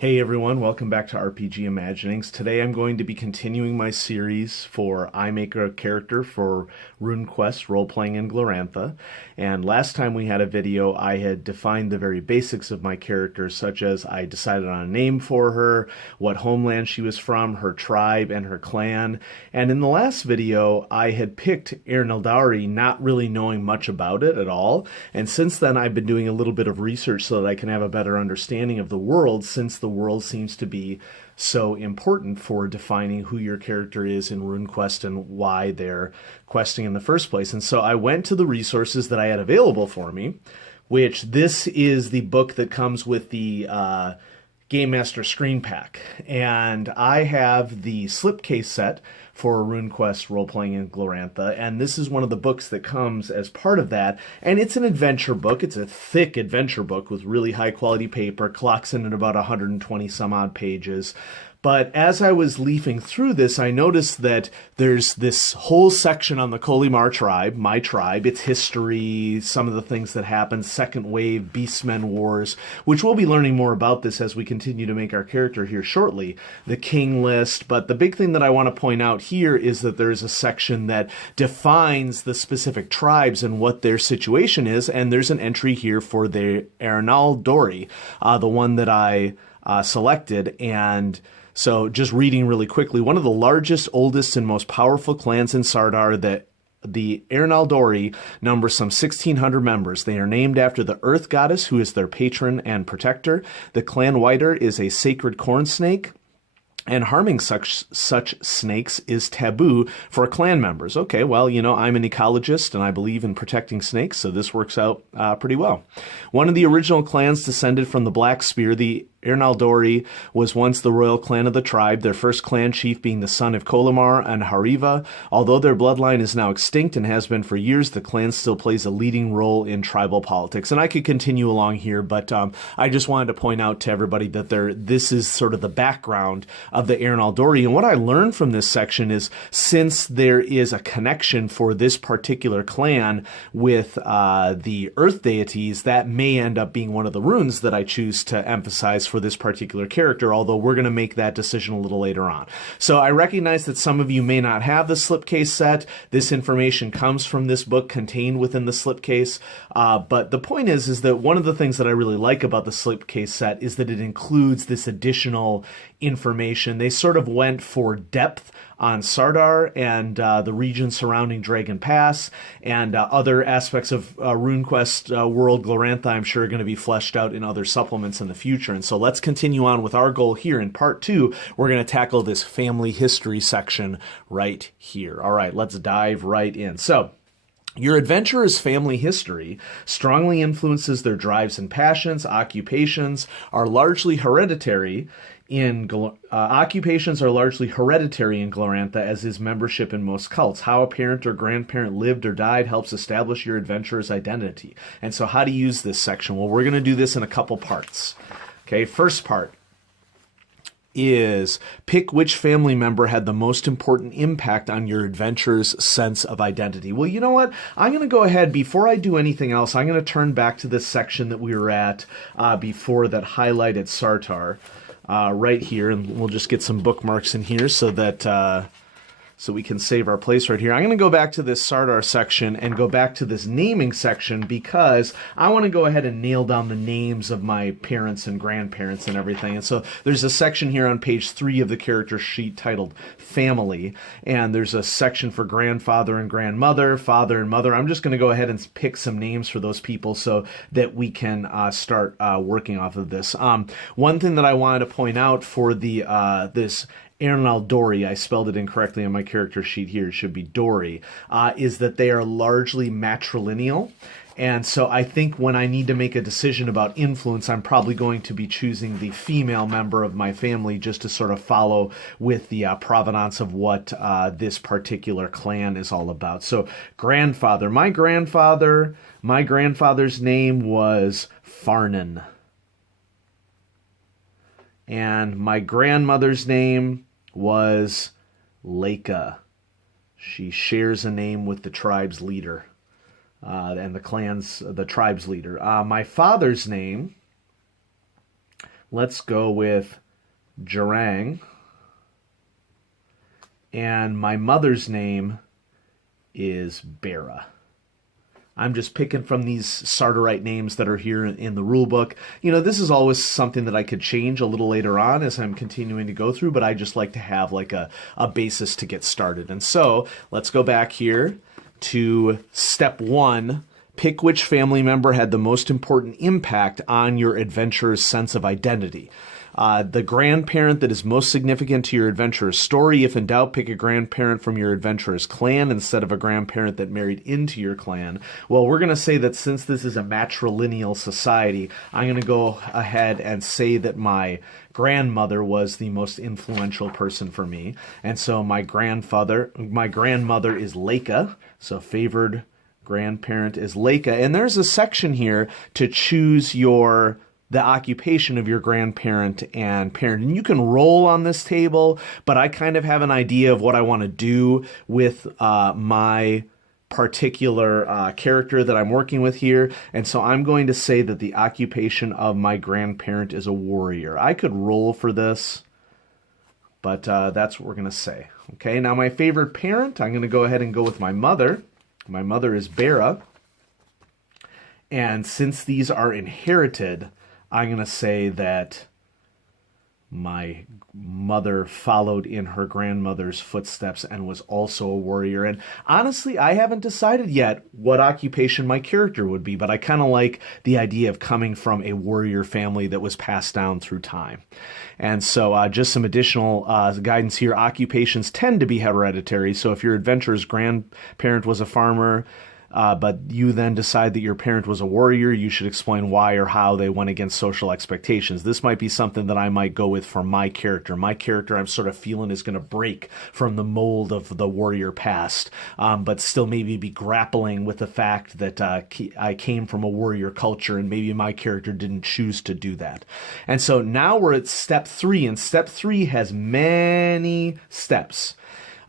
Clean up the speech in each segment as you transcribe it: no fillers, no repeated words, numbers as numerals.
Hey everyone, welcome back to RPG Imaginings. Today I'm going to be continuing my series for I Make a Character for Runequest role-playing in Glorantha. And last time we had a video, I had defined the very basics of my character, such as I decided on a name for her, what homeland she was from, her tribe, and her clan. And in the last video, I had picked Erneldari, not really knowing much about it at all. And since then, I've been doing a little bit of research so that I can have a better understanding of the world, since the world seems to be so important for defining who your character is in RuneQuest and why they're questing in the first place. And so I went to the resources that I had available for me, which this is the book that comes with the Game Master Screen Pack. And I have the slipcase set for RuneQuest role-playing in Glorantha, and this is one of the books that comes as part of that, and it's an adventure book. It's a thick adventure book with really high-quality paper, clocks in at about 120 some odd pages. But as I was leafing through this, I noticed that there's this whole section on the Kolimar tribe, my tribe, its history, some of the things that happened, Second Wave, Beastmen Wars, which we'll be learning more about this as we continue to make our character here shortly, the king list. But the big thing that I want to point out here is that there's a section that defines the specific tribes and what their situation is, and there's an entry here for the Erneldari, the one that I selected. And so just reading really quickly, one of the largest, oldest, and most powerful clans in Sardar, the Erneldari, number some 1,600 members. They are named after the earth goddess, who is their patron and protector. The clan whiter is a sacred corn snake, and harming such snakes is taboo for clan members. Okay, well, you know, I'm an ecologist and I believe in protecting snakes, so this works out pretty well. One of the original clans descended from the Black Spear. The Erneldari was once the royal clan of the tribe, their first clan chief being the son of Kolimar and Hariva. Although their bloodline is now extinct and has been for years, the clan still plays a leading role in tribal politics. And I could continue along here, but I just wanted to point out to everybody that this is sort of the background of the Erneldari. And what I learned from this section is, since there is a connection for this particular clan with the earth deities, that may end up being one of the runes that I choose to emphasize for this particular character, although we're going to make that decision a little later on. So I recognize that some of you may not have the slipcase set. This information comes from this book contained within the slipcase, but the point is that one of the things that I really like about the slipcase set is that it includes this additional information. They sort of went for depth on Sardar and the region surrounding Dragon Pass, and other aspects of RuneQuest World Glorantha, I'm sure, are going to be fleshed out in other supplements in the future. And so let's continue on with our goal here. In part 2, we're going to tackle this family history section right here. All right, let's dive right in. So, your adventurer's family history strongly influences their drives and passions. Occupations are largely hereditary in Glorantha, as is membership in most cults. How a parent or grandparent lived or died helps establish your adventurer's identity. And so how to use this section? Well, we're going to do this in a couple parts. Okay, first part is pick which family member had the most important impact on your adventurer's sense of identity. Well, you know what? I'm going to go ahead, before I do anything else, I'm going to turn back to this section that we were at before that highlighted Sartar right here, and we'll just get some bookmarks in here so that so we can save our place right here. I'm going to go back to this Sardar section and go back to this naming section, because I want to go ahead and nail down the names of my parents and grandparents and everything. And so there's a section here on page 3 of the character sheet titled Family, and there's a section for grandfather and grandmother, father and mother. I'm just going to go ahead and pick some names for those people so that we can start working off of this. One thing that I wanted to point out for the this Erneldari, I spelled it incorrectly on my character sheet here, it should be Dory, is that they are largely matrilineal. And so I think when I need to make a decision about influence, I'm probably going to be choosing the female member of my family, just to sort of follow with the provenance of what this particular clan is all about. So grandfather, my grandfather's name was Farnan. And my grandmother's name was Leica. She shares a name with the tribe's leader, and the tribe's leader. My father's name Let's go with Jarang. And my mother's name is Bera. I'm just picking from these Sardarite names that are here in the rule book. You know, this is always something that I could change a little later on as I'm continuing to go through, but I just like to have like a basis to get started. And so let's go back here to step 1. Pick which family member had the most important impact on your adventurer's sense of identity. The grandparent that is most significant to your adventurer's story. If in doubt, pick a grandparent from your adventurer's clan instead of a grandparent that married into your clan. Well, we're going to say that since this is a matrilineal society, I'm going to go ahead and say that my grandmother was the most influential person for me. And so my grandmother is Leica, so favored grandparent is Leica. And there's a section here to choose the occupation of your grandparent and parent. And you can roll on this table, but I kind of have an idea of what I want to do with my particular character that I'm working with here. And so I'm going to say that the occupation of my grandparent is a warrior. I could roll for this, but that's what we're going to say. Okay, now my favorite parent, I'm going to go ahead and go with my mother. My mother is Bera. And since these are inherited, I'm going to say that my mother followed in her grandmother's footsteps and was also a warrior. And honestly, I haven't decided yet what occupation my character would be, but I kind of like the idea of coming from a warrior family that was passed down through time. And so just some additional guidance here. Occupations tend to be hereditary. So if your adventurer's grandparent was a farmer, but you then decide that your parent was a warrior, you should explain why or how they went against social expectations. This might be something that I might go with for my character. My character, I'm sort of feeling, is going to break from the mold of the warrior past, but still maybe be grappling with the fact that I came from a warrior culture, and maybe my character didn't choose to do that. And so now we're at step 3, and step 3 has many steps.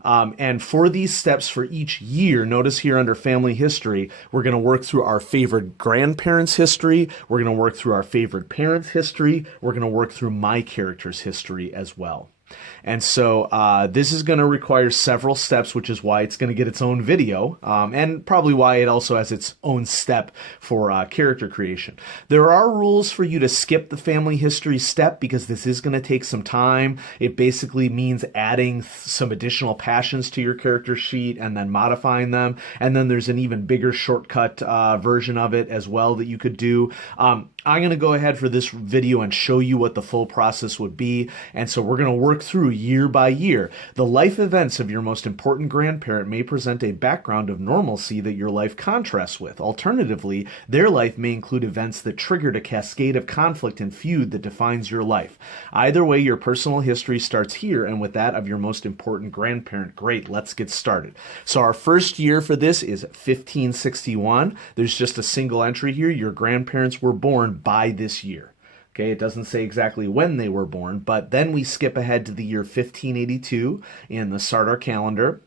And for these steps for each year, notice here under family history, we're going to work through our favorite grandparents' history. We're going to work through our favorite parents' history. We're going to work through my character's history as well. And so this is going to require several steps, which is why it's going to get its own video, and probably why it also has its own step for character creation. There are rules for you to skip the family history step because this is going to take some time. It basically means adding some additional passions to your character sheet and then modifying them. And then there's an even bigger shortcut version of it as well that you could do. I'm going to go ahead for this video and show you what the full process would be. And so we're going to work through year by year. The life events of your most important grandparent may present a background of normalcy that your life contrasts with. Alternatively, their life may include events that triggered a cascade of conflict and feud that defines your life. Either way, your personal history starts here and with that of your most important grandparent. Great, let's get started. So our first year for this is 1561. There's just a single entry here. Your grandparents were born by this year. Okay, it doesn't say exactly when they were born, but then we skip ahead to the year 1582 in the Sardar calendar.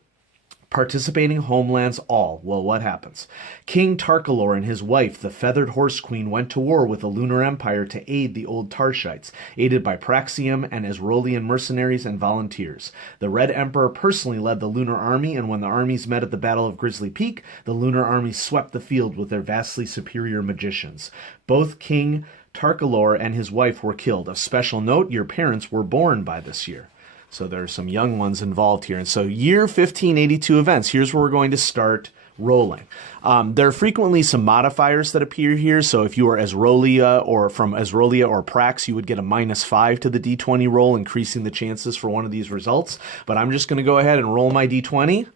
Participating homelands all. Well, what happens? King Tarkalor and his wife, the Feathered Horse Queen, went to war with the Lunar Empire to aid the Old Tarshites, aided by Praxium and Asrolian mercenaries and volunteers. The Red Emperor personally led the Lunar Army, and when the armies met at the Battle of Grizzly Peak, the Lunar Army swept the field with their vastly superior magicians. Both King Tarkalor and his wife were killed. Of special note, your parents were born by this year. So there are some young ones involved here. And so year 1582 events, here's where we're going to start rolling. There are frequently some modifiers that appear here. So if you are Asrolia or from Asrolia or Prax, you would get a -5 to the D20 roll, increasing the chances for one of these results. But I'm just going to go ahead and roll my D20,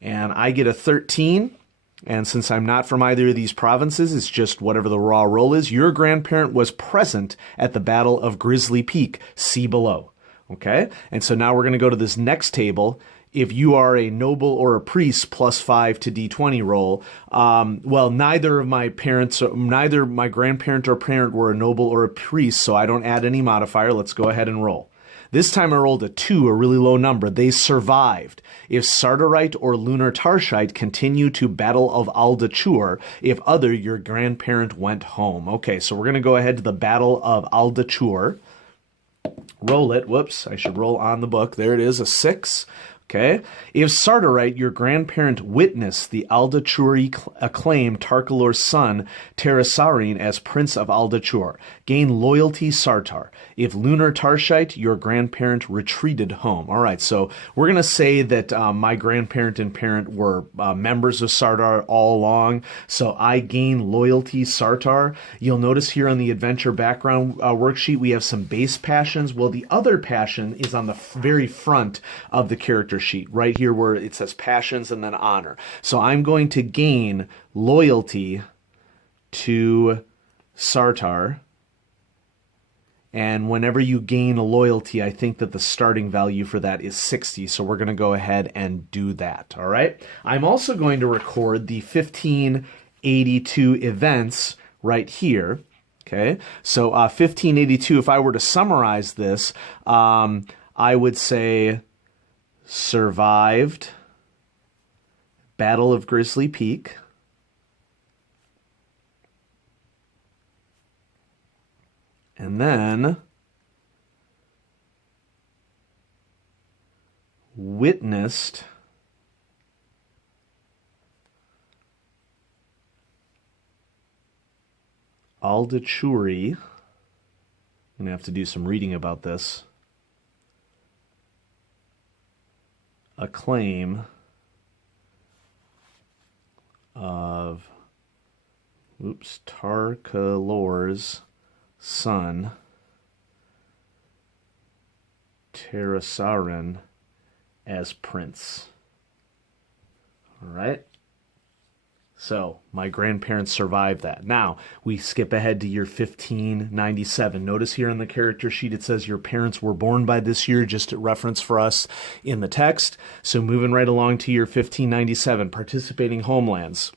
and I get a 13. And since I'm not from either of these provinces, it's just whatever the raw roll is. Your grandparent was present at the Battle of Grizzly Peak. See below. Okay? And so now we're going to go to this next table. If you are a noble or a priest, +5 to D20 roll. Well, neither my grandparent or parent were a noble or a priest, so I don't add any modifier. Let's go ahead and roll. This time I rolled a 2, a really low number. They survived. If Sardarite or Lunar Tarshite continue to Battle of Aldachur, if other, your grandparent went home. Okay, so we're going to go ahead to the Battle of Aldachur. Roll it. Whoops, I should roll on the book. There it is, a 6. Okay. If Sardarite, your grandparent, witnessed the Aldachuri acclaimed Tarkalor's son, Terasarine, as Prince of Aldachur, gain loyalty Sartar. If Lunar Tarshite, your grandparent, retreated home. All right, so we're going to say that my grandparent and parent were members of Sartar all along, so I gain loyalty Sartar. You'll notice here on the adventure background worksheet, we have some base passions. Well, the other passion is on the very front of the character sheet, right here where it says passions and then honor. So I'm going to gain loyalty to Sartar. And whenever you gain a loyalty, I think that the starting value for that is 60. So we're going to go ahead and do that. All right. I'm also going to record the 1582 events right here. Okay. So 1582, if I were to summarize this, I would say survived Battle of Grizzly Peak, and then witnessed Aldachuri. I'm going to have to do some reading about this. Acclaim of Tarkalor's son, Terasarine, as prince. All right. So my grandparents survived that. Now we skip ahead to year 1597. Notice here on the character sheet it says your parents were born by this year, just a reference for us in the text. So moving right along to year 1597, participating homelands.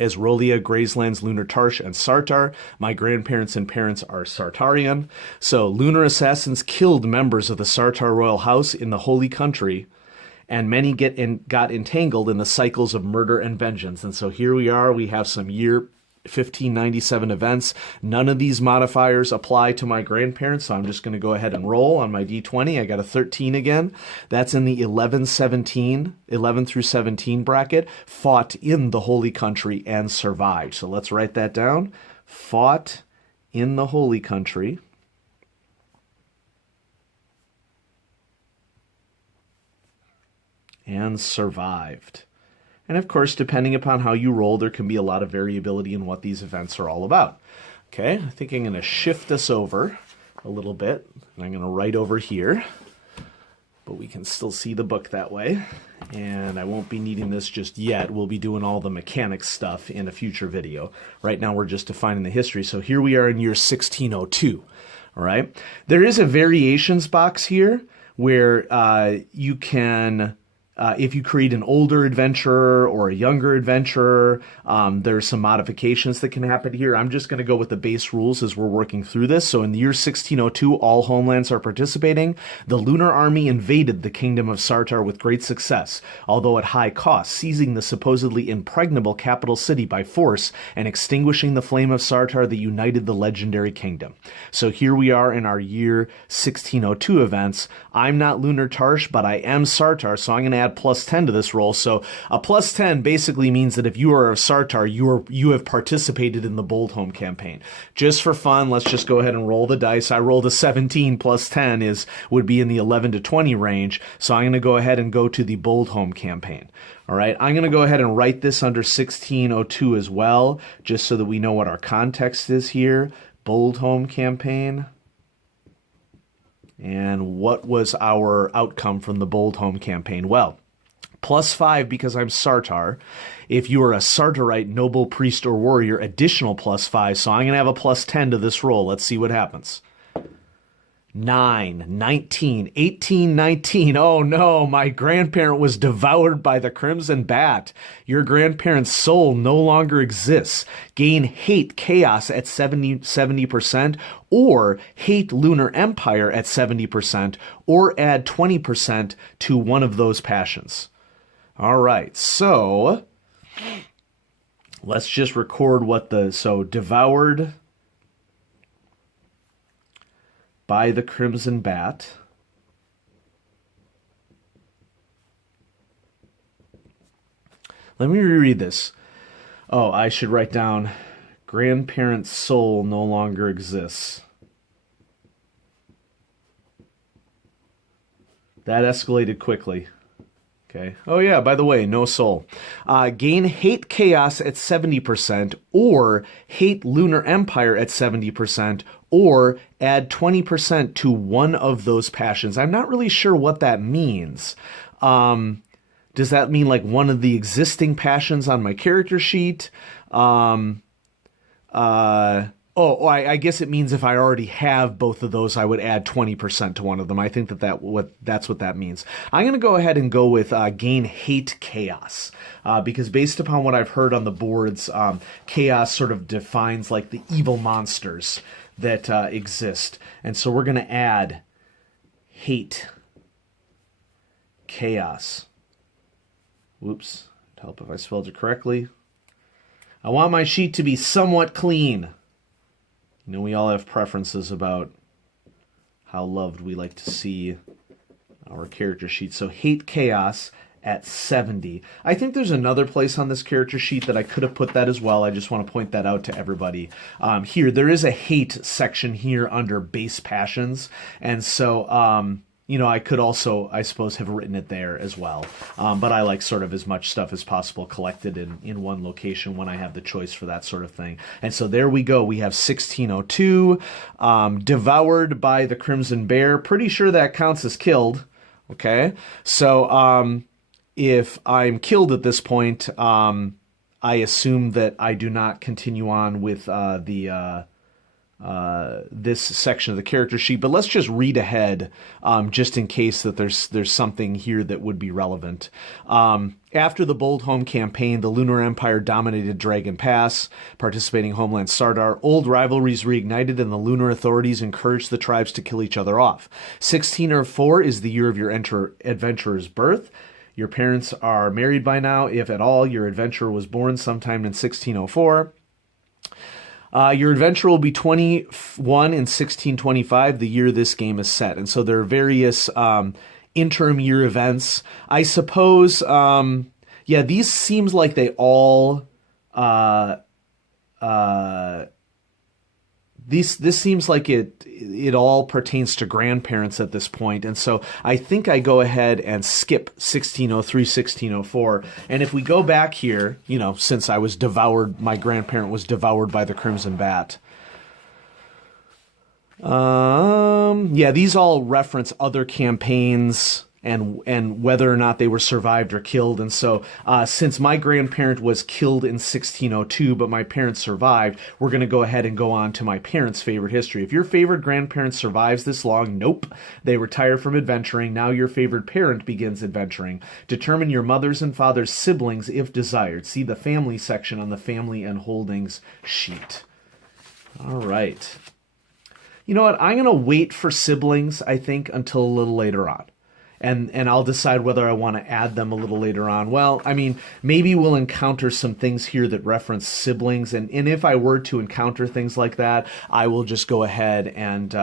As Rolia, Grazelands, Lunar Tarsh, and Sartar, my grandparents and parents are Sartarian. So lunar assassins killed members of the Sartar royal house in the Holy Country, and many got entangled in the cycles of murder and vengeance. And so here we are, we have some year 1597 events. None of these modifiers apply to my grandparents, so I'm just going to go ahead and roll on my d20. I got a 13 again. That's in the 11 through 17 bracket. Fought in the Holy Country and survived. So let's write that down. Fought in the Holy Country and survived. And of course, depending upon how you roll, there can be a lot of variability in what these events are all about. Okay, I think I'm going to shift us over a little bit. And I'm going to write over here, but we can still see the book that way. And I won't be needing this just yet. We'll be doing all the mechanics stuff in a future video. Right now, we're just defining the history. So here we are in year 1602. All right, there is a variations box here where you can... if you create an older adventurer or a younger adventurer, there's some modifications that can happen here. I'm just going to go with the base rules as we're working through this. So in the year 1602, all homelands are participating. The Lunar Army invaded the kingdom of Sartar with great success, although at high cost, seizing the supposedly impregnable capital city by force and extinguishing the flame of Sartar that united the legendary kingdom. So here we are in our year 1602 events. I'm not Lunar Tarsh, but I am Sartar, so I'm going to add plus 10 to this roll. So a plus 10 basically means that if you are of Sartar, you have participated in the Bold Home campaign. Just for fun, let's just go ahead and roll the dice. I rolled a 17 plus 10 would be in the 11 to 20 range. So I'm going to go ahead and go to the Bold Home campaign. All right, I'm going to go ahead and write this under 1602 as well, just so that we know what our context is here. Bold Home campaign. And what was our outcome from the Bold Home campaign? Well, plus 5 because I'm Sartar. If you are a Sartarite noble, priest, or warrior, additional plus 5. So I'm going to have a plus 10 to this roll. Let's see what happens. 9, 19, 18, 19. Oh no, my grandparent was devoured by the crimson bat. Your grandparent's soul no longer exists. Gain hate chaos at 70%, or hate lunar empire at 70%, or add 20% to one of those passions. All right, so let's just record so devoured by the crimson bat. Let me reread this. Oh, I should write down grandparent's soul no longer exists. That escalated quickly. Okay. Oh yeah, by the way, no soul. Gain hate chaos at 70%, or hate lunar empire at 70%, or add 20% to one of those passions. I'm not really sure what that means. Does that mean like one of the existing passions on my character sheet? I guess it means if I already have both of those, I would add 20% to one of them. I think that's what that means. I'm going to go ahead and go with gain hate chaos, because based upon what I've heard on the boards, chaos sort of defines like the evil monsters that exist. And so we're going to add hate chaos. Whoops. Help if I spelled it correctly. I want my sheet to be somewhat clean. You know, we all have preferences about how loved we like to see our character sheet. So hate chaos at 70. I think there's another place on this character sheet that I could have put that as well. I just want to point that out to everybody. Here, there is a hate section here under base passions. And so, you know, I could also, I suppose, have written it there as well. But I like sort of as much stuff as possible collected in one location when I have the choice for that sort of thing. And so there we go. We have 1602, devoured by the Crimson Bear. Pretty sure that counts as killed. Okay. So if I'm killed at this point, I assume that I do not continue on with this section of the character sheet, but let's just read ahead, just in case that there's something here that would be relevant. After the Bold Home campaign, the Lunar Empire dominated Dragon Pass, participating homeland Sardar. Old rivalries reignited, and the Lunar authorities encouraged the tribes to kill each other off. 1604 is the year of your adventurer's birth. Your parents are married by now, if at all. Your adventurer was born sometime in 1604. Your adventure will be 21 in 1625, the year this game is set. And so there are various interim year events. I suppose, yeah, these seems like they all... This seems like it all pertains to grandparents at this point, and so I think I go ahead and skip 1603, 1604, and if we go back here, you know, since I was devoured, my grandparent was devoured by the Crimson Bat. Yeah, these all reference other campaigns and whether or not they were survived or killed. And so since my grandparent was killed in 1602, but my parents survived, we're going to go ahead and go on to my parents' favorite history. If your favorite grandparent survives this long, nope, they retire from adventuring. Now your favorite parent begins adventuring. Determine your mother's and father's siblings if desired. See the family section on the family and holdings sheet. All right. You know what? I'm going to wait for siblings, I think, until a little later on. And I'll decide whether I want to add them a little later on. Well, I mean, maybe we'll encounter some things here that reference siblings. And if I were to encounter things like that, I will just go ahead and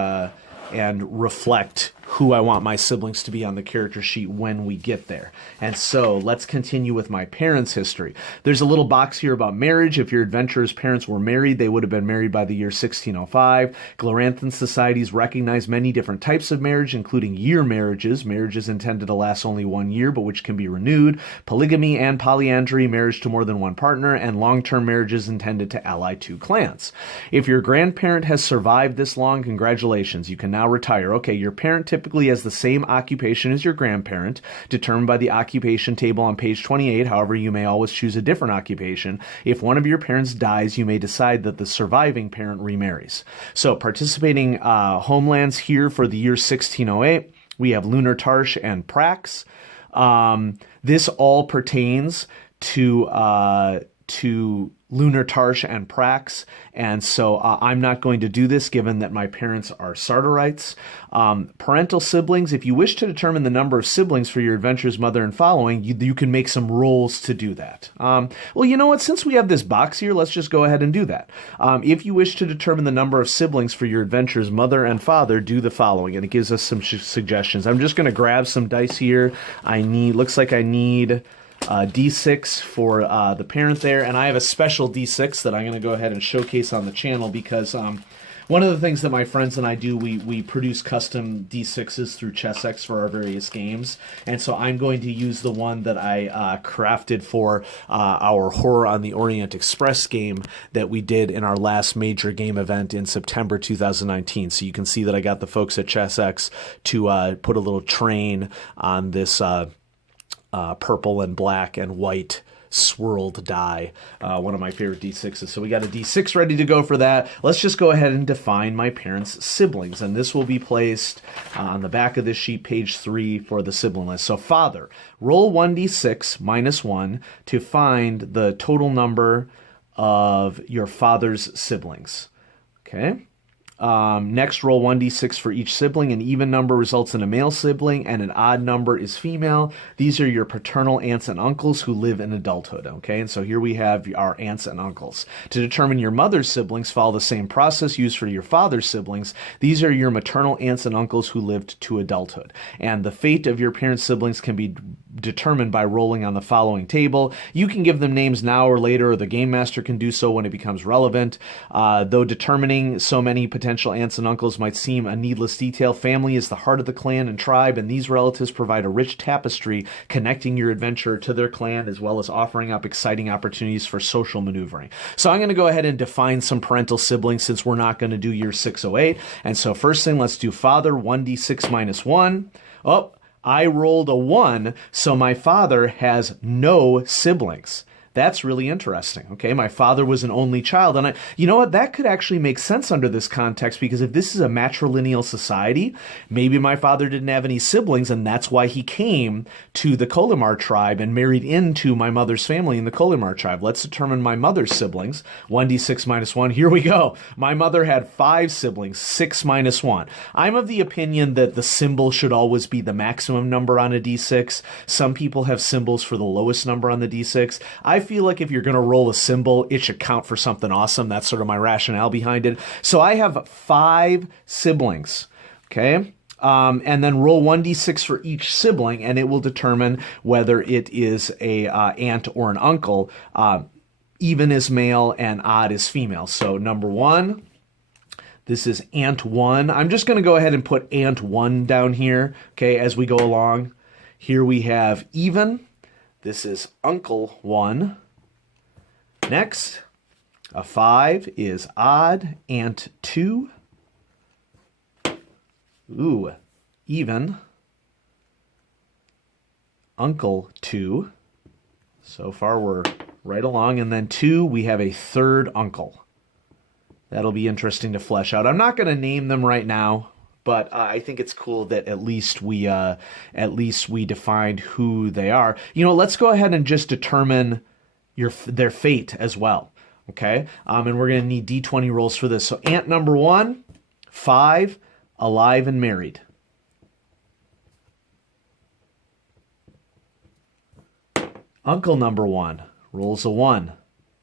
reflect who I want my siblings to be on the character sheet when we get there. And so let's continue with my parents' history. There's a little box here about marriage. If your adventurer's parents were married, they would have been married by the year 1605. Gloranthan societies recognize many different types of marriage, including year marriages, marriages intended to last only 1 year but which can be renewed, polygamy and polyandry, marriage to more than one partner, and long-term marriages intended to ally two clans. If your grandparent has survived this long, congratulations, you can now retire. Okay, your parent typically typically has the same occupation as your grandparent, determined by the occupation table on page 28. However, you may always choose a different occupation. If one of your parents dies, you may decide that the surviving parent remarries. So participating homelands here for the year 1608, we have Lunar Tarsh and Prax. This all pertains to Lunar Tarsh and Prax, and so I'm not going to do this given that my parents are Sartorites. Parental siblings, if you wish to determine the number of siblings for your adventures, mother and following, you can make some rolls to do that. Well, you know what? Since we have this box here, let's just go ahead and do that. If you wish to determine the number of siblings for your adventures, mother and father, do the following, and it gives us some suggestions. I'm just going to grab some dice here. Looks like I need D6 for the parent there, and I have a special D6 that I'm going to go ahead and showcase on the channel because one of the things that my friends and I do, we produce custom D6s through ChessX for our various games, and so I'm going to use the one that I crafted for our Horror on the Orient Express game that we did in our last major game event in September 2019. So you can see that I got the folks at ChessX to put a little train on this purple and black and white swirled die, one of my favorite D6s. So we got a D6 ready to go for that. Let's just go ahead and define my parents' siblings, and this will be placed on the back of this sheet, page 3, for the sibling list. So father, roll 1d6 minus 1 to find the total number of your father's siblings. Okay. Next, roll 1d6 for each sibling. An even number results in a male sibling, and an odd number is female. These are your paternal aunts and uncles who live in adulthood, okay? And so here we have our aunts and uncles. To determine your mother's siblings, follow the same process used for your father's siblings. These are your maternal aunts and uncles who lived to adulthood. And the fate of your parents' siblings can be determined by rolling on the following table. You can give them names now or later, or the game master can do so when it becomes relevant. Though determining so many potential aunts and uncles might seem a needless detail, family is the heart of the clan and tribe, and these relatives provide a rich tapestry connecting your adventure to their clan, as well as offering up exciting opportunities for social maneuvering. So I'm going to go ahead and define some parental siblings since we're not going to do year 608. And so first thing, let's do father, 1d6 minus 1. Oh, I rolled a 1, so my father has no siblings. That's really interesting. Okay, my father was an only child, and you know what? That could actually make sense under this context, because if this is a matrilineal society, maybe my father didn't have any siblings, and that's why he came to the Kolimar tribe and married into my mother's family in the Kolimar tribe. Let's determine my mother's siblings. 1d6 minus 1. Here we go. My mother had 5 siblings. 6 minus 1. I'm of the opinion that the symbol should always be the maximum number on a d6. Some people have symbols for the lowest number on the d6. I feel like if you're going to roll a symbol, it should count for something awesome. That's sort of my rationale behind it. So I have 5 siblings, okay? And then roll 1d6 for each sibling, and it will determine whether it is a aunt or an uncle. Even is male and odd is female. So number 1, this is aunt 1. I'm just going to go ahead and put aunt 1 down here, okay, as we go along. Here we have even. This is uncle 1. Next, a 5 is odd, aunt 2. Ooh, even, uncle 2. So far we're right along. And then 2, we have a third uncle. That'll be interesting to flesh out. I'm not going to name them right now, but I think it's cool that at least we defined who they are. You know, let's go ahead and just determine their fate as well. Okay, and we're going to need d20 rolls for this. So aunt number 1, 5, alive and married. Uncle number 1 rolls a 1,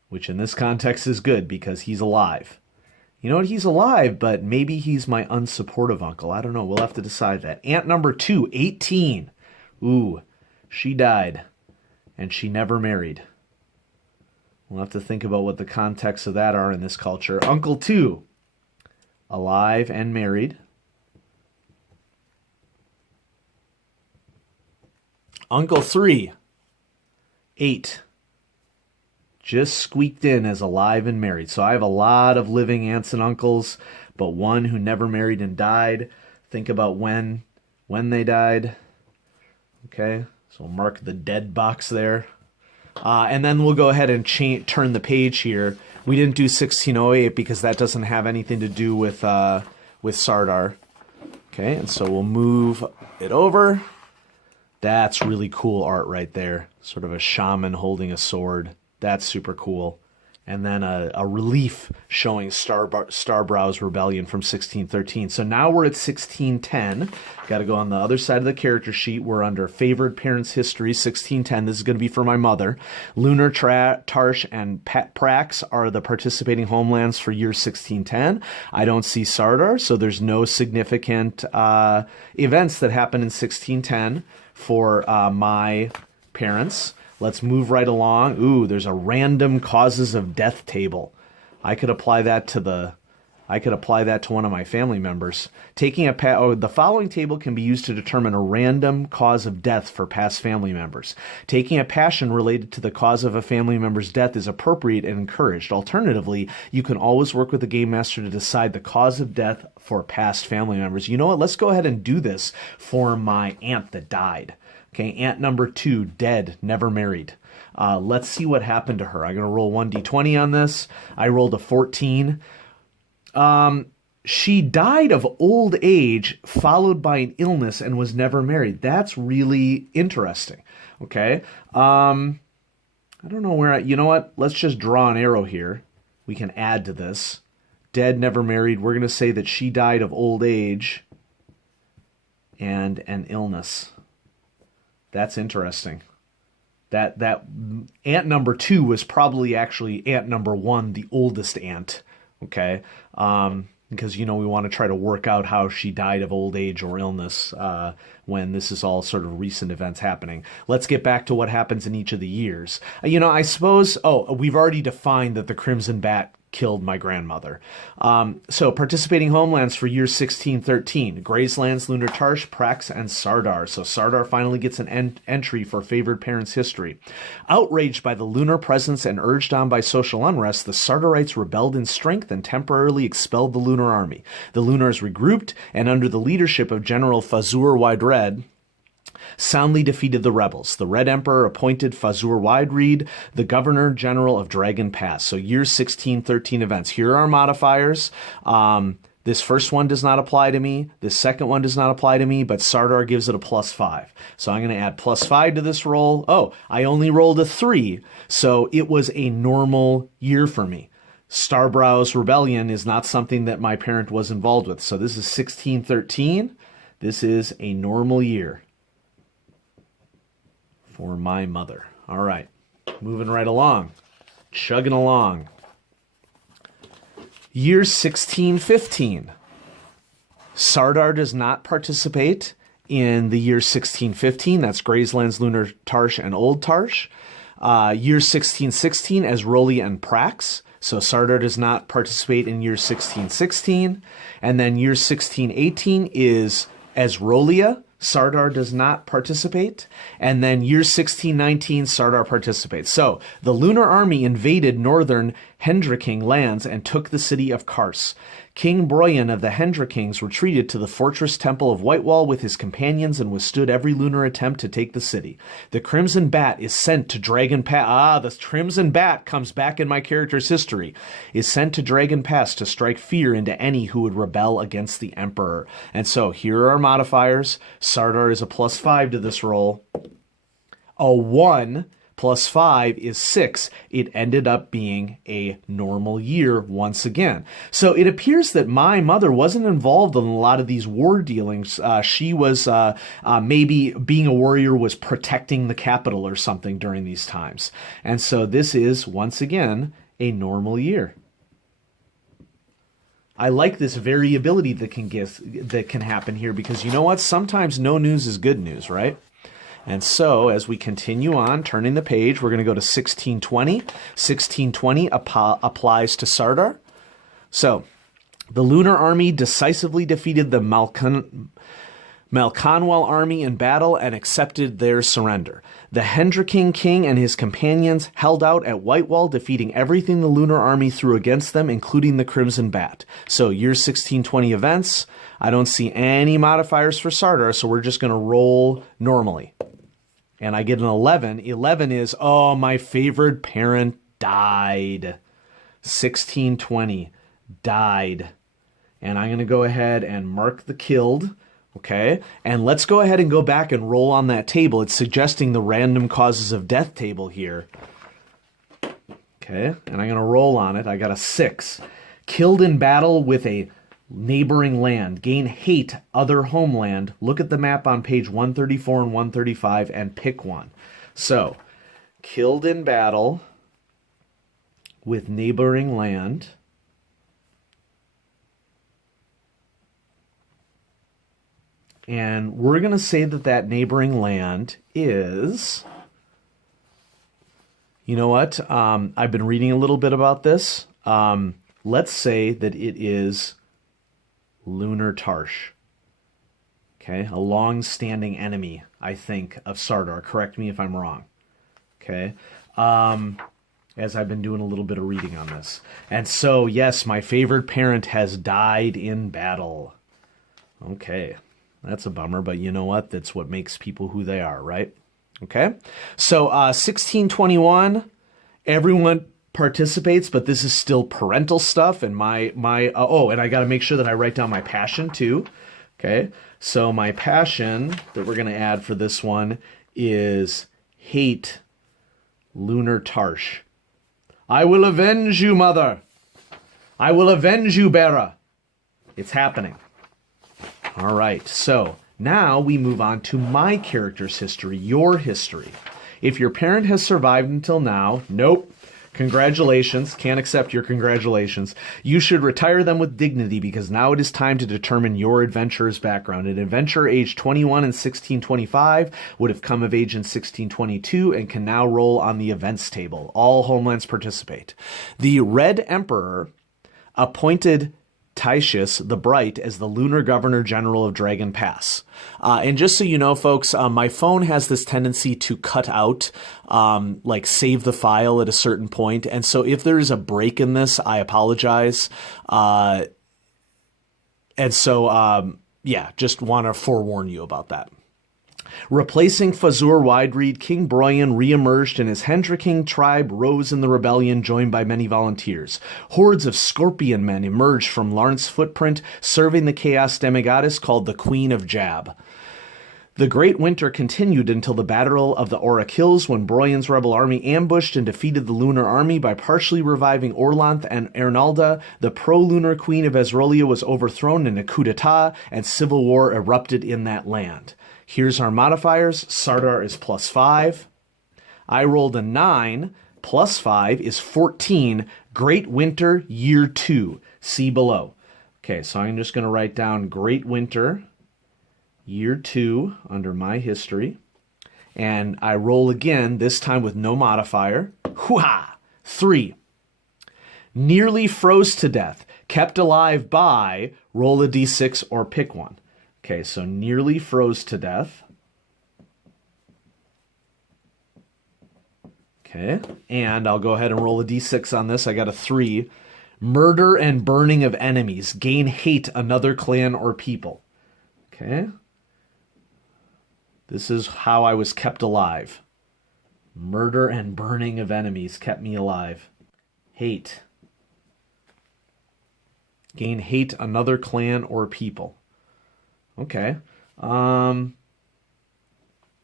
which in this context is good because he's alive. You know what? He's alive, but maybe he's my unsupportive uncle. I don't know. We'll have to decide that. Aunt number 2, 18. Ooh, she died, and she never married. We'll have to think about what the context of that are in this culture. Uncle 2, alive and married. Uncle 3, 8. Just squeaked in as alive and married. So I have a lot of living aunts and uncles, but one who never married and died. Think about when when they died. Okay, so we'll mark the dead box there. And then we'll go ahead and turn the page here. We didn't do 1608 because that doesn't have anything to do with Sardar. Okay, and so we'll move it over. That's really cool art right there. Sort of a shaman holding a sword. That's super cool. And then a relief showing Starbrow's rebellion from 1613. So now we're at 1610. Got to go on the other side of the character sheet. We're under Favored Parents History, 1610. This is going to be for my mother. Lunar, Tarsh, and Prax are the participating homelands for year 1610. I don't see Sardar, so there's no significant events that happen in 1610 for my parents. Let's move right along. Ooh, there's a random causes of death table. I could apply that to one of my family members. The following table can be used to determine a random cause of death for past family members. Taking a passion related to the cause of a family member's death is appropriate and encouraged. Alternatively, you can always work with the game master to decide the cause of death for past family members. You know what? Let's go ahead and do this for my aunt that died. Okay, aunt number 2, dead, never married. Let's see what happened to her. I'm going to roll 1d20 on this. I rolled a 14. She died of old age, followed by an illness, and was never married. That's really interesting. Okay, I don't know where you know what? Let's just draw an arrow here. We can add to this. Dead, never married. We're going to say that she died of old age and an illness. That's interesting. That aunt number 2 was probably actually aunt number 1, the oldest aunt. Okay, because we want to try to work out how she died of old age or illness when this is all sort of recent events happening. Let's get back to what happens in each of the years. I suppose. Oh, we've already defined that the Crimson Bat killed my grandmother. So participating homelands for year 1613, Grayslands, Lunar Tarsh, Prax, and Sardar. So Sardar finally gets an entry for Favored Parents History. Outraged by the lunar presence and urged on by social unrest, the Sardarites rebelled in strength and temporarily expelled the lunar army. The Lunars regrouped, and under the leadership of General Fazur Wide-Red, soundly defeated the rebels. The Red Emperor appointed Fazur Wide-Reed the Governor-General of Dragon Pass. So year 1613 events. Here are our modifiers. This first one does not apply to me. This second one does not apply to me, but Sardar gives it a +5. So I'm going to add +5 to this roll. Oh, I only rolled a 3, so it was a normal year for me. Starbrow's rebellion is not something that my parent was involved with. So this is 1613. This is a normal year for my mother. All right, moving right along, chugging along. Year 1615. Sardar does not participate in the year 1615. That's Grayslands, Lunar Tarsh, and Old Tarsh. Year 1616, Azrolia and Prax. So Sardar does not participate in year 1616. And then year 1618 is Azrolia. Sardar does not participate. And then year 1619, Sardar participates. So the lunar army invaded northern Hendriking lands and took the city of Kars. King Broyan of the Hendrikings retreated to the fortress temple of Whitewall with his companions and withstood every lunar attempt to take the city. The Crimson Bat is sent to Dragon Pass. The Crimson Bat comes back in my character's history. Is sent to Dragon Pass to strike fear into any who would rebel against the Emperor. And so here are our modifiers. Sardar is a +5 to this roll. A 1 plus 5 is 6. It ended up being a normal year once again. So it appears that my mother wasn't involved in a lot of these war dealings. She was maybe being a warrior was protecting the capital or something during these times. And so this is, once again, a normal year. I like this variability that can happen here because you know what? Sometimes no news is good news, right? And so, as we continue on, turning the page, we're going to go to 1620. 1620 applies to Sardar. So, the lunar army decisively defeated the Melconwell army in battle and accepted their surrender. The Hendriking king and his companions held out at Whitewall, defeating everything the Lunar army threw against them, including the Crimson Bat. So, year 1620 events. I don't see any modifiers for Sardar, so we're just going to roll normally. And I get an 11. 11 is, oh, my favorite parent died. 1620 died. And I'm going to go ahead and mark the killed. Okay, and let's go ahead and go back and roll on that table. It's suggesting the random causes of death table here. Okay, and I'm going to roll on it. I got a 6. Killed in battle with a neighboring land. Gain hate other homeland. Look at the map on page 134 and 135 and pick one. So, killed in battle with neighboring land. And we're going to say that that neighboring land is, you know what? I've been reading a little bit about this. Let's say that it is Lunar Tarsh. Okay, a long-standing enemy, I think, of Sardar. Correct me if I'm wrong. Okay, as I've been doing a little bit of reading on this. And so, yes, my favorite parent has died in battle. Okay. That's a bummer, but you know what? That's what makes people who they are, right? Okay? So, 1621, everyone participates, but this is still parental stuff, and and I got to make sure that I write down my passion, too. Okay? So, my passion that we're going to add for this one is hate Lunar Tarsh. I will avenge you, mother! I will avenge you, Bera! It's happening. All right, so now we move on to my character's history, your history. If your parent has survived until now, nope, congratulations, can't accept your congratulations. You should retire them with dignity because now it is time to determine your adventurer's background. An adventurer aged 21 in 1625 would have come of age in 1622 and can now roll on the events table. All homelands participate. The Red Emperor appointed Titius the Bright as the Lunar Governor General of Dragon Pass. And just so you know, folks, my phone has this tendency to cut out, like save the file at a certain point. And so if there is a break in this, I apologize. Yeah, just want to forewarn you about that. Replacing Fazur Widereed, King Broyan re-emerged and his Hendriking tribe rose in the rebellion, joined by many volunteers. Hordes of scorpion men emerged from Lawrence's footprint, serving the chaos demigoddess called the Queen of Jab. The Great Winter continued until the Battle of the Auric Hills, when Broyan's rebel army ambushed and defeated the Lunar army by partially reviving Orlanth and Ernalda. The pro-lunar Queen of Ezrolia was overthrown in a coup d'etat, and civil war erupted in that land. Here's our modifiers. Sardar is +5. I rolled a 9. +5 is 14. Great Winter, Year 2. See below. Okay, so I'm just going to write down Great Winter, Year 2, under my history. And I roll again, this time with no modifier. Hoo-ha! 3. Nearly froze to death. Kept alive by, roll a d6 or pick one. Okay, so nearly froze to death. Okay, and I'll go ahead and roll a d6 on this. I got a 3. Murder and burning of enemies. Gain hate another clan or people. Okay. This is how I was kept alive. Murder and burning of enemies kept me alive. Hate. Gain hate another clan or people. Okay.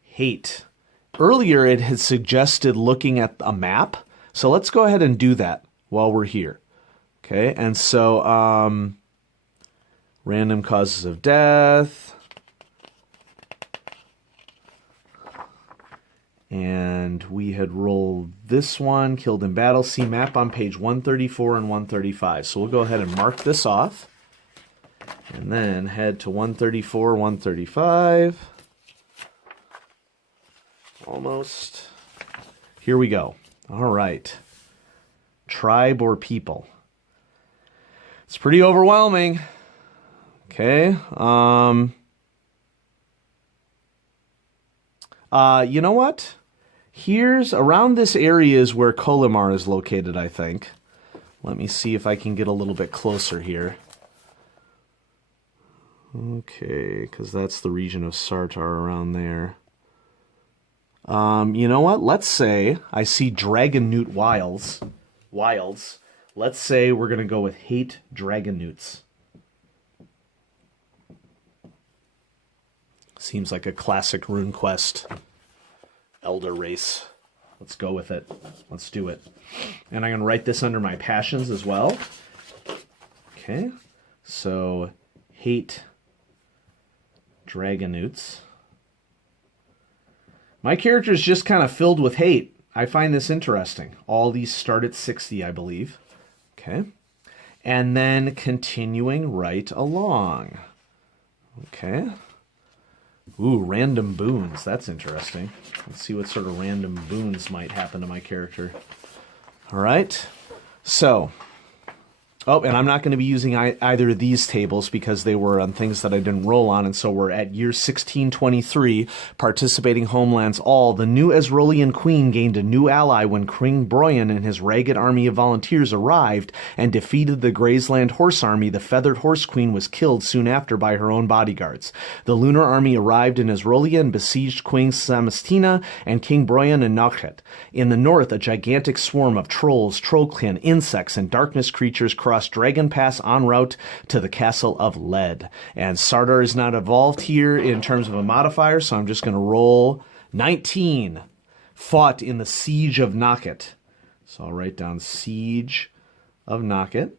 Hate. Earlier it had suggested looking at a map. So let's go ahead and do that while we're here. Okay, and so random causes of death. And we had rolled this one, killed in battle. See map on page 134 and 135. So we'll go ahead and mark this off. And then head to 134, 135. Almost. Here we go. All right. Tribe or people. It's pretty overwhelming. Okay. You know what? Here's, around this area is where Kolimar is located, I think. Let me see if I can get a little bit closer here. Okay, because that's the region of Sartar around there. You know what? Let's say I see Dragon Newt wilds. Let's say we're going to go with hate Dragon Newts. Seems like a classic Runequest elder race. Let's go with it. Let's do it. And I'm going to write this under my passions as well. Okay. So, hate Dragon Newts. My character is just kind of filled with hate. I find this interesting. All these start at 60, I believe. Okay. And then continuing right along. Okay. Ooh, random boons. That's interesting. Let's see what sort of random boons might happen to my character. All right. So, oh, and I'm not going to be using either of these tables because they were on things that I didn't roll on, and so we're at year 1623, participating homelands all. The new Ezrolian queen gained a new ally when King Broyan and his ragged army of volunteers arrived and defeated the Graysland horse army. The feathered horse queen was killed soon after by her own bodyguards. The lunar army arrived in Ezrolia and besieged Queen Samastina and King Broyan and Nochet. In the north, a gigantic swarm of trolls, trollkin, insects, and darkness creatures crossed Dragon Pass en route to the Castle of Lead. And Sartar is not evolved here in terms of a modifier, so I'm just going to roll 19. Fought in the Siege of Nochet. So I'll write down Siege of Nochet.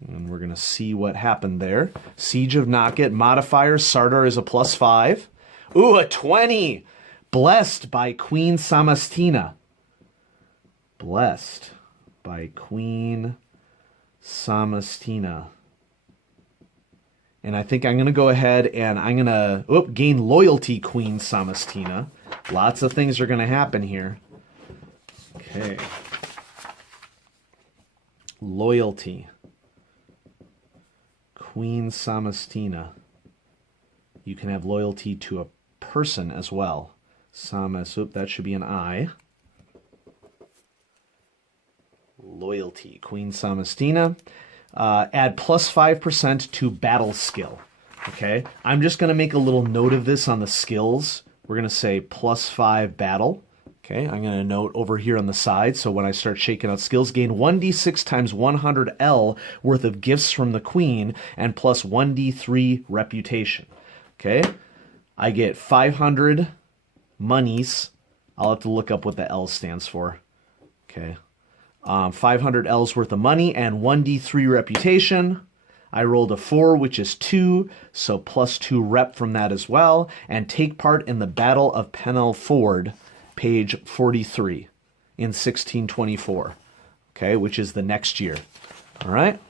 And we're going to see what happened there. Siege of Nochet. Modifier, Sartar is a +5. Ooh, a 20! Blessed by Queen Samastina. Blessed by Queen Samastina. And I think I'm going to go ahead and I'm going to gain loyalty, Queen Samastina. Lots of things are going to happen here. Okay. Loyalty. Queen Samastina. You can have loyalty to a person as well. That should be an I. Loyalty, Queen Samastina. Add +5% to battle skill. Okay, I'm just going to make a little note of this on the skills. We're going to say +5 battle. Okay, I'm going to note over here on the side, so when I start shaking out skills, gain 1d6 times 100L worth of gifts from the Queen, and plus 1d3 reputation. Okay, I get 500 monies. I'll have to look up what the L stands for. Okay. 500 L's worth of money and 1d3 reputation. I rolled a 4, which is 2, so +2 rep from that as well. And take part in the Battle of Parental Ford, page 43, in 1624. Okay, which is the next year. All right.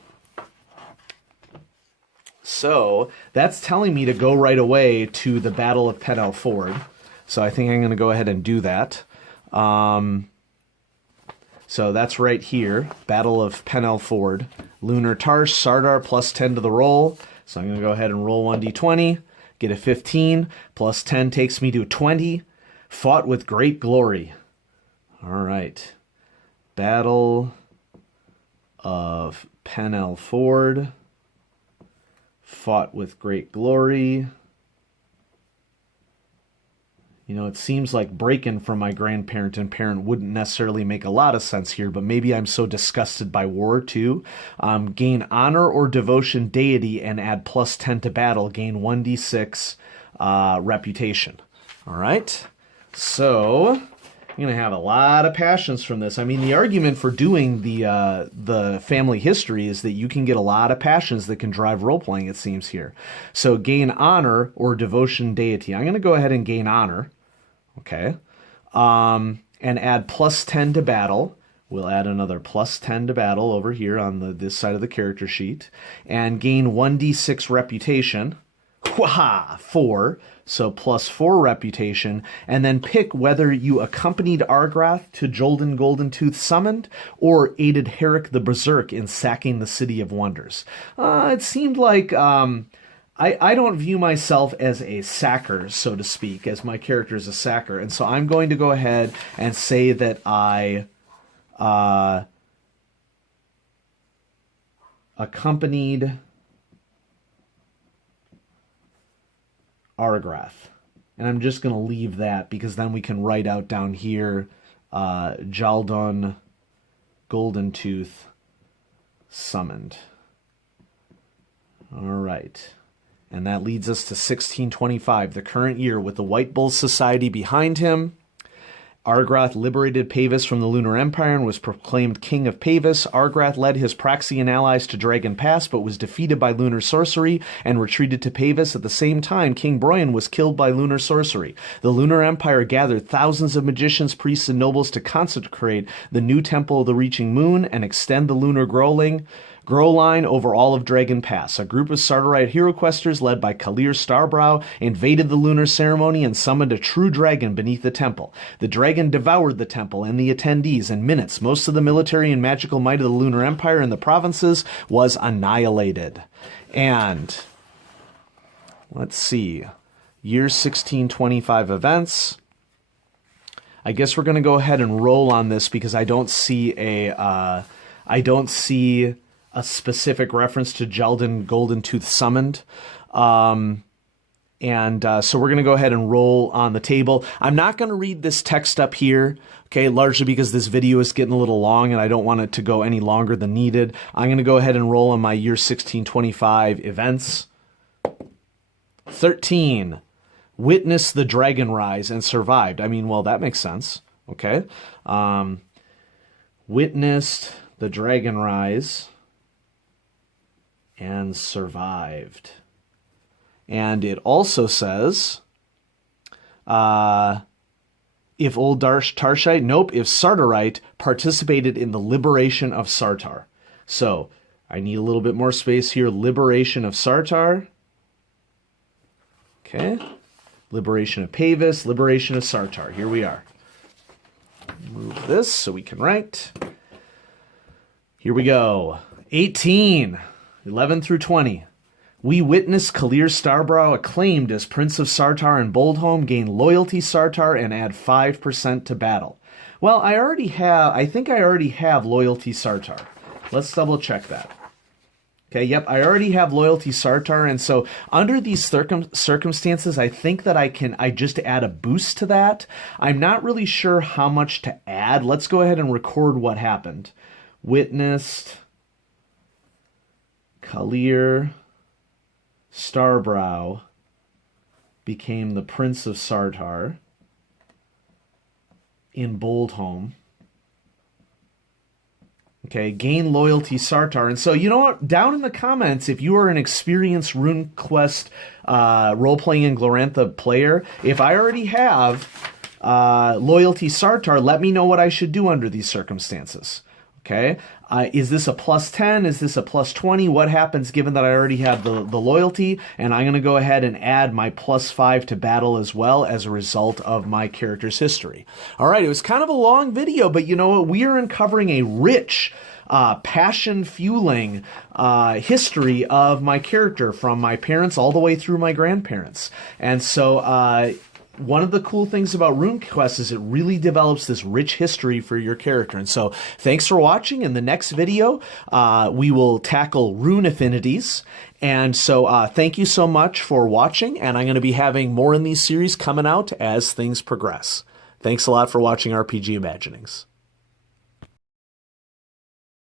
So that's telling me to go right away to the Battle of Parental Ford. So I think I'm going to go ahead and do that. So that's right here, Battle of Parental Ford. Lunar Tarsh, Sartar, +10 to the roll. So I'm going to go ahead and roll 1d20, get a 15, +10 takes me to 20. Fought with great glory. All right. Battle of Parental Ford. Fought with great glory. You know, it seems like breaking from my grandparent and parent wouldn't necessarily make a lot of sense here, but maybe I'm so disgusted by war, too. Gain honor or devotion deity and add +10 to battle. Gain 1d6 reputation. All right? So, I'm going to have a lot of passions from this. I mean, the argument for doing the family history is that you can get a lot of passions that can drive role-playing, it seems here. So, gain honor or devotion deity. I'm going to go ahead and gain honor. Okay, and add +10 to battle. We'll add another +10 to battle over here on this side of the character sheet. And gain 1d6 reputation. Waha! 4. So +4 reputation. And then pick whether you accompanied Argrath to Jolden Goldentooth summoned or aided Herrick the Berserk in sacking the City of Wonders. It seemed like I don't view myself as a sacker, so to speak, as my character is a sacker. And so I'm going to go ahead and say that I accompanied Argrath. And I'm just going to leave that because then we can write out down here Jaldon Golden Tooth summoned. All right. And that leads us to 1625, the current year, with the White Bull Society behind him. Argrath liberated Pavis from the Lunar Empire and was proclaimed King of Pavis. Argrath led his Praxian allies to Dragon Pass, but was defeated by lunar sorcery and retreated to Pavis. At the same time, King Broyan was killed by lunar sorcery. The Lunar Empire gathered thousands of magicians, priests, and nobles to consecrate the new Temple of the Reaching Moon and extend the lunar grow line over all of Dragon Pass. A group of Sardarite hero questers led by Kalir Starbrow invaded the lunar ceremony and summoned a true dragon beneath the temple. The dragon devoured the temple and the attendees in minutes. Most of the military and magical might of the Lunar Empire in the provinces was annihilated. And let's see, year 1625 events. I guess we're going to go ahead and roll on this because I don't see a specific reference to Jaldon Golden Tooth summoned. So we're going to go ahead and roll on the table. I'm not going to read this text up here, okay, largely because this video is getting a little long and I don't want it to go any longer than needed. I'm going to go ahead and roll on my year 1625 events. 13. Witnessed the dragon rise and survived. I mean, well, that makes sense, okay? Witnessed the dragon rise and survived. And it also says, if Old Tarshite, nope, if Sardarite participated in the liberation of Sartar. So, I need a little bit more space here. Liberation of Sartar. Okay. Liberation of Pavis, liberation of Sartar. Here we are. Move this so we can write. Here we go. 18. 11 through 20. We witness Kalir Starbrow acclaimed as Prince of Sartar and Boldhome, gain loyalty Sartar, and add 5% to battle. Well, I think I already have loyalty Sartar. Let's double check that. Okay, yep, I already have loyalty Sartar, and so under these circumstances, I think that I just add a boost to that. I'm not really sure how much to add. Let's go ahead and record what happened. Witnessed Kalir Starbrow became the Prince of Sartar in Boldhome. Okay, gain loyalty Sartar. And so, you know what? Down in the comments, if you are an experienced RuneQuest role-playing in Glorantha player, if I already have loyalty Sartar, let me know what I should do under these circumstances. Okay, is this a plus 10? Is this a plus 20? What happens given that I already have the loyalty? And I'm going to go ahead and add my plus 5 to battle as well as a result of my character's history. All right, it was kind of a long video, but you know what? We are uncovering a rich, passion-fueling history of my character from my parents all the way through my grandparents. And so one of the cool things about Runequest is it really develops this rich history for your character. And so thanks for watching. In the next video, we will tackle rune affinities. And so thank you so much for watching. And I'm going to be having more in these series coming out as things progress. Thanks a lot for watching RPG Imaginings.